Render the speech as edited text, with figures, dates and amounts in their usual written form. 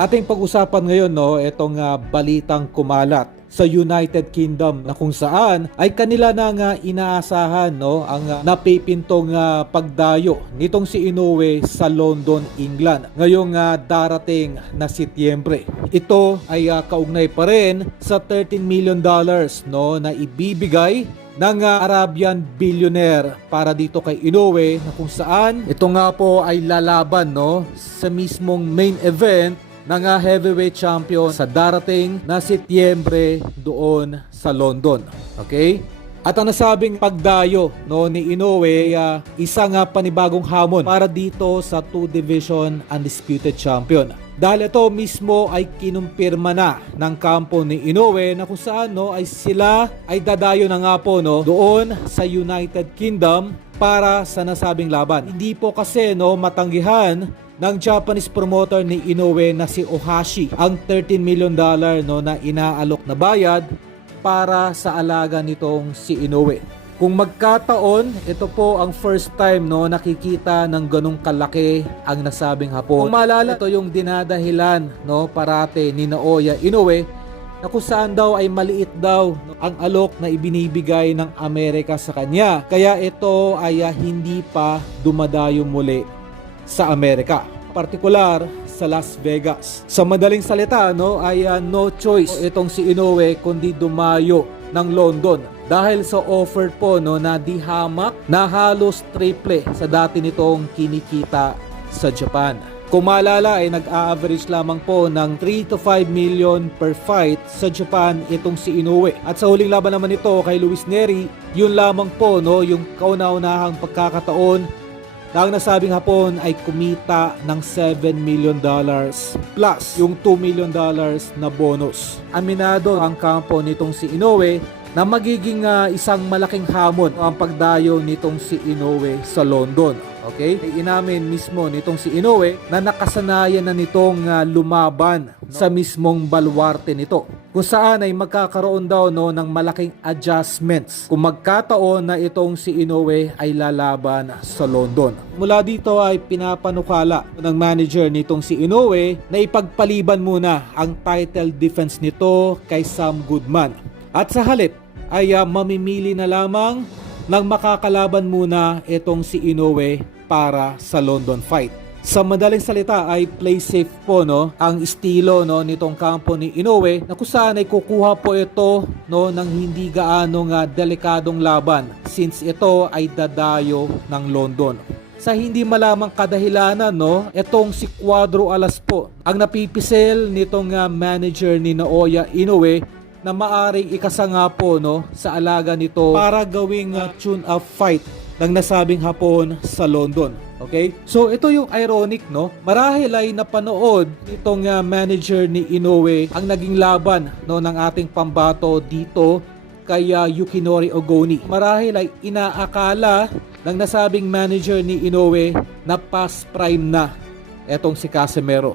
Ating pag-usapan ngayon itong balitang kumalat sa United Kingdom na kung saan ay kanila na nga inaasahan ang napipintong pagdayo nitong si Inoue sa London, England ngayong darating na Setyembre. Ito ay kaugnay pa rin sa $13 million na ibibigay ng Arabian billionaire para dito kay Inoue, na kung saan ito nga po ay lalaban sa mismong main event ng heavyweight champion sa darating na Setyembre doon sa London. Okay? At ang nasabing pagdayo ni Inoue isang panibagong hamon para dito sa 2-division undisputed champion. Dahil ito mismo ay kinumpirma na ng kampo ni Inoue na kung saan ay sila ay dadayo na nga po doon sa United Kingdom para sa nasabing laban. Hindi po kasi matanggihan ng Japanese promoter ni Inoue na si Ohashi ang $13 million na inaalok na bayad para sa alaga nitong si Inoue. Kung magkataon, ito po ang first time nakikita ng ganong kalaki ang nasabing hapon. Kung maalala, ito yung dinadahilan parate ni Naoya Inoue na kung saan daw ay maliit daw ang alok na ibinibigay ng Amerika sa kanya. Kaya ito ay hindi pa dumadayo muli sa Amerika, partikular sa Las Vegas. Sa madaling salita ay no choice itong si Inoue kundi dumayo ng London dahil sa offer po na dihamak na halos triple sa dati nitong kinikita sa Japan. Kung maalala ay nag-a-average lamang po ng 3 to 5 million per fight sa Japan itong si Inoue. At sa huling laban naman ito kay Luis Nery, yun lamang po yung kauna-unahang pagkakataon na ang nasabing hapon ay kumita ng $7 million plus yung $2 million na bonus. Aminado ang kampo nitong si Inoue na magiging isang malaking hamon ang pagdayo nitong si Inoue sa London. Okay? Inamin mismo nitong si Inoue na nakasanayan na nitong lumaban sa mismong baluarte nito, kung saan ay magkakaroon daw ng malaking adjustments kung magkataon na itong si Inoue ay lalaban sa London. Mula dito ay pinapanukala ng manager nitong si Inoue na ipagpaliban muna ang title defense nito kay Sam Goodman. At sa halip ay mamimili na lamang ng makakalaban muna itong si Inoue para sa London fight. Sa madaling salita ay play safe po ang estilo nitong kampo ni Inoue, na kung saan ay kukuha po ito ng hindi gaano delikadong laban since ito ay dadayo ng London. Sa hindi malamang kadahilanan itong si Cuadro Alas po ang napipisil nitong manager ni Naoya Inoue na maaring ikasanga po sa alaga nito para gawing tune-up fight ng nasabing hapon sa London. Okay? So ito yung ironic marahil ay napanood itong manager ni Inoue ang naging laban ng ating pambato dito kay Yukinori Ogoni. Marahil ay inaakala ng nasabing manager ni Inoue na past prime na etong si Casemiro.